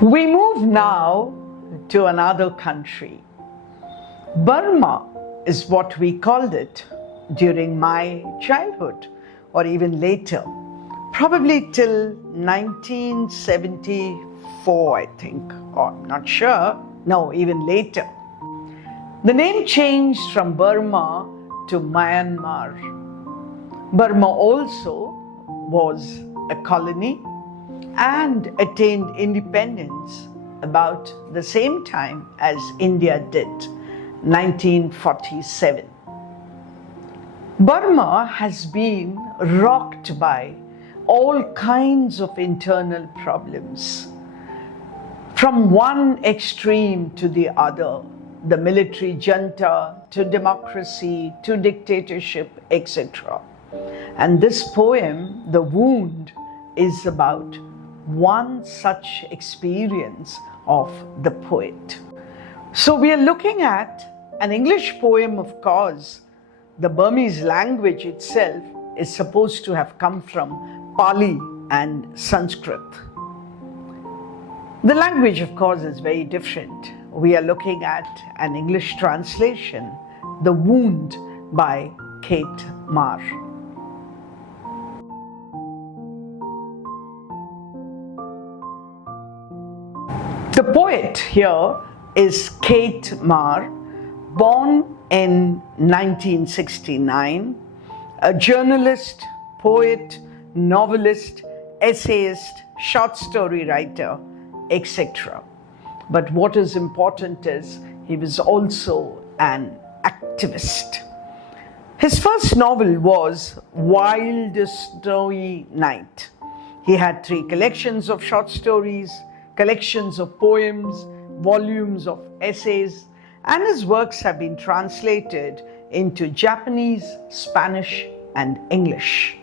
We move now to another country. Burma is what we called it during my childhood, or even later, probably till 1974, I think, or I'm not sure, no, even later. The name changed from Burma to Myanmar. Burma also was a colony and attained independence about the same time as India did, 1947. Burma has been rocked by all kinds of internal problems, from one extreme to the other, the military junta to democracy to dictatorship, etc. And this poem, The Wound, is about one such experience of the poet. So we are looking at an English poem, of course. The Burmese language itself is supposed to have come from Pali and Sanskrit. The language, of course, is very different. We are looking at an English translation, The Wound by Kher Mar. The poet here is Kher Mar, born in 1969, a journalist, poet, novelist, essayist, short story writer, etc. But what is important is he was also an activist. His first novel was Wild Snowy Night. He had 3 collections of short stories, collections of poems, volumes of essays, and his works have been translated into Japanese, Spanish, and English.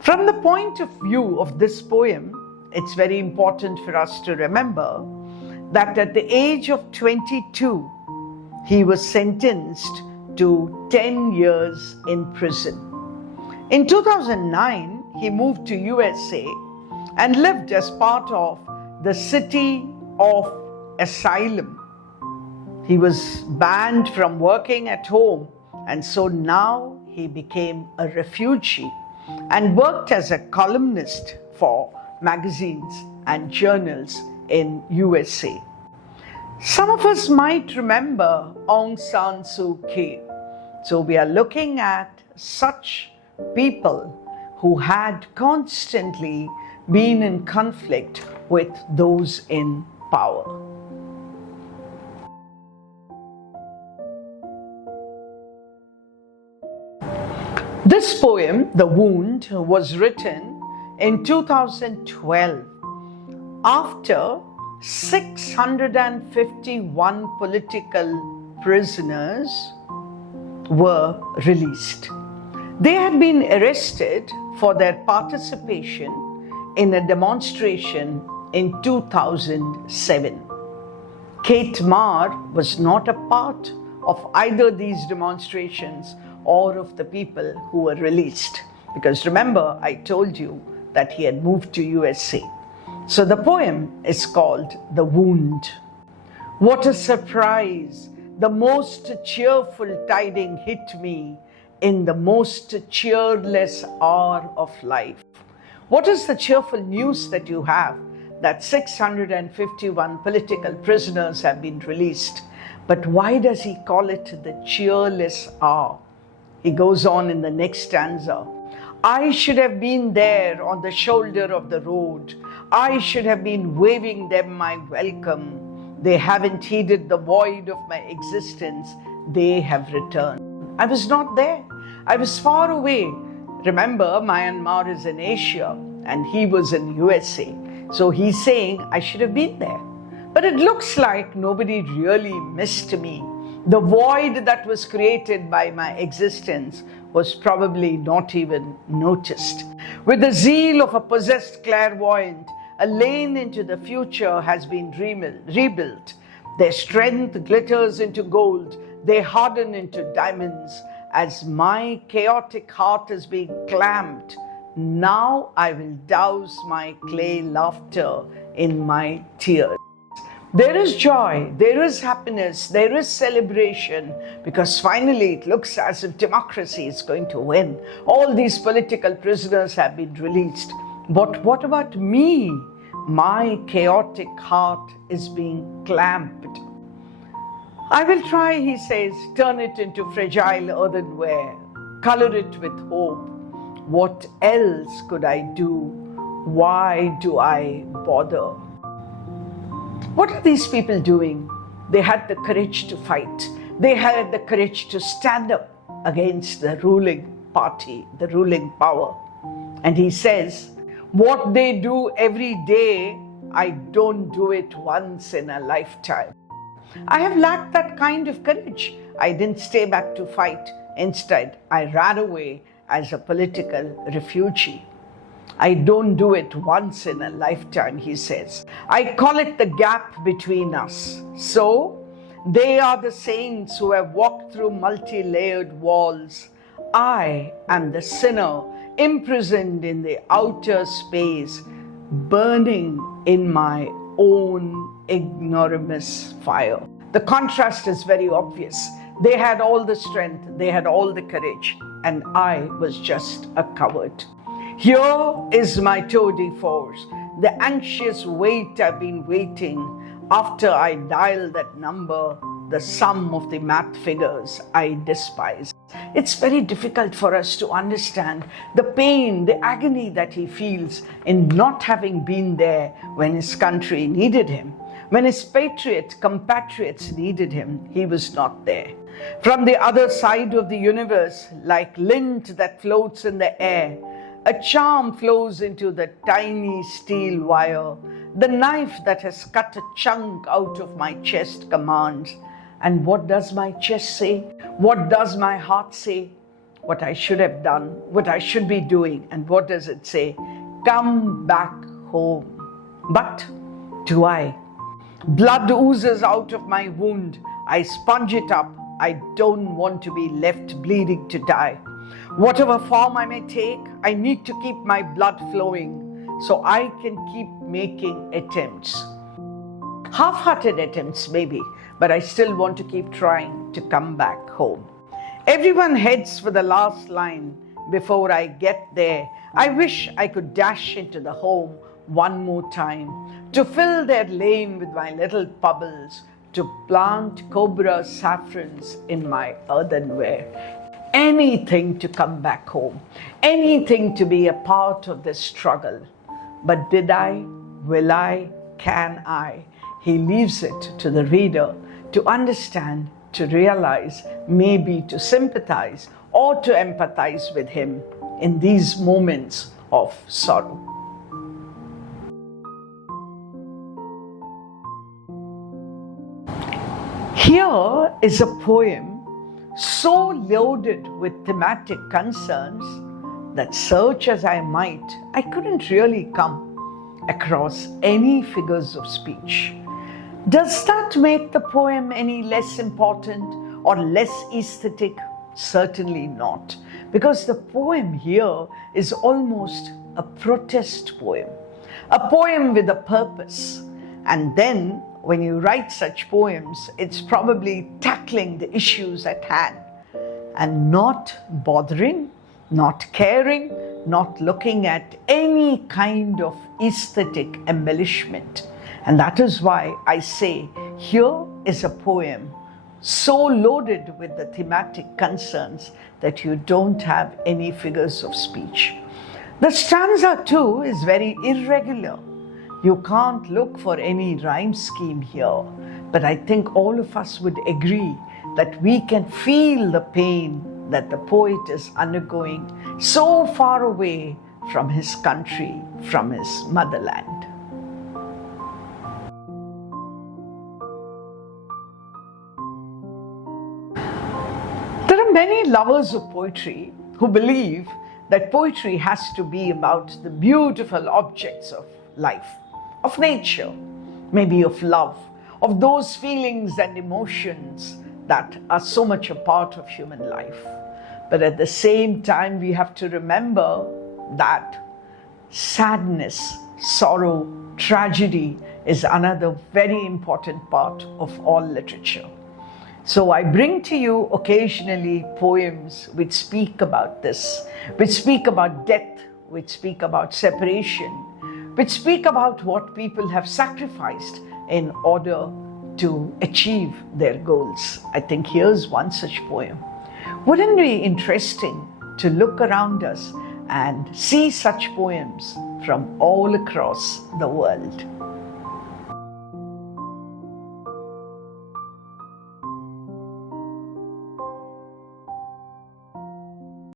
From the point of view of this poem, it's very important for us to remember that at the age of 22, he was sentenced to 10 years in prison. In 2009, he moved to USA and lived as part of the City of Asylum. He was banned from working at home, and so now he became a refugee and worked as a columnist for magazines and journals in USA. Some of us might remember Aung San Suu Kyi. So we are looking at such people who had constantly been in conflict with those in power. This poem, The Wound, was written in 2012 after 651 political prisoners were released. They had been arrested for their participation in a demonstration in 2007. Kher Mar was not a part of either these demonstrations or of the people who were released, because remember, I told you that he had moved to USA. So the poem is called The Wound. What a surprise! The most cheerful tiding hit me in the most cheerless hour of life. What is the cheerful news that you have? That 651 political prisoners have been released. But why does he call it the cheerless hour? He goes on in the next stanza. I should have been there on the shoulder of the road. I should have been waving them my welcome. They haven't heeded the void of my existence. They have returned. I was not there. I was far away. Remember, Myanmar is in Asia and he was in USA. So he's saying, I should have been there. But it looks like nobody really missed me. The void that was created by my existence was probably not even noticed. With the zeal of a possessed clairvoyant, a lane into the future has been rebuilt. Their strength glitters into gold. They harden into diamonds. As my chaotic heart is being clamped, now I will douse my clay laughter in my tears. There is joy, there is happiness, there is celebration, because finally it looks as if democracy is going to win. All these political prisoners have been released. But what about me? My chaotic heart is being clamped. I will try, he says, turn it into fragile earthenware, color it with hope. What else could I do? Why do I bother? What are these people doing? They had the courage to fight. They had the courage to stand up against the ruling party, the ruling power. And he says, what they do every day, I don't do it once in a lifetime. I have lacked that kind of courage. I didn't stay back to fight. Instead, I ran away as a political refugee. I don't do it once in a lifetime, he says. I call it the gap between us. So, they are the saints who have walked through multi-layered walls. I am the sinner, imprisoned in the outer space, burning in my own ignoramus fire. The contrast is very obvious. They had all the strength, they had all the courage, and I was just a coward. Here is my tour de force, the anxious wait I've been waiting after I dial that number, the sum of the math figures I despise. It's very difficult for us to understand the pain, the agony that he feels in not having been there when his country needed him. When his compatriots needed him, he was not there. From the other side of the universe, like lint that floats in the air, a charm flows into the tiny steel wire. The knife that has cut a chunk out of my chest commands. And what does my chest say? What does my heart say? What I should have done, what I should be doing. And what does it say? Come back home. But do I? Blood oozes out of my wound. I sponge it up. I don't want to be left bleeding to die. Whatever form I may take, I need to keep my blood flowing so I can keep making attempts. Half-hearted attempts maybe, but I still want to keep trying to come back home. Everyone heads for the last line. Before I get there, I wish I could dash into the home one more time, to fill their lane with my little pebbles, to plant cobra saffrons in my earthenware. Anything to come back home, anything to be a part of this struggle. But did I? Will I? Can I? He leaves it to the reader to understand, to realize, maybe to sympathize or to empathize with him in these moments of sorrow. Here is a poem so loaded with thematic concerns that, search as I might, I couldn't really come across any figures of speech. Does that make the poem any less important or less aesthetic? Certainly not, because the poem here is almost a protest poem, a poem with a purpose. And then when you write such poems, it's probably tackling the issues at hand and not bothering, not caring, not looking at any kind of aesthetic embellishment. And that is why I say here is a poem so loaded with the thematic concerns that you don't have any figures of speech. The stanza too is very irregular. You can't look for any rhyme scheme here, but I think all of us would agree that we can feel the pain that the poet is undergoing so far away from his country, from his motherland. There are many lovers of poetry who believe that poetry has to be about the beautiful objects of life, of nature, maybe of love, of those feelings and emotions that are so much a part of human life. But at the same time, we have to remember that sadness, sorrow, tragedy is another very important part of all literature. So I bring to you occasionally poems which speak about this, which speak about death, which speak about separation, which speak about what people have sacrificed in order to achieve their goals. I think here's one such poem. Wouldn't it be interesting to look around us and see such poems from all across the world?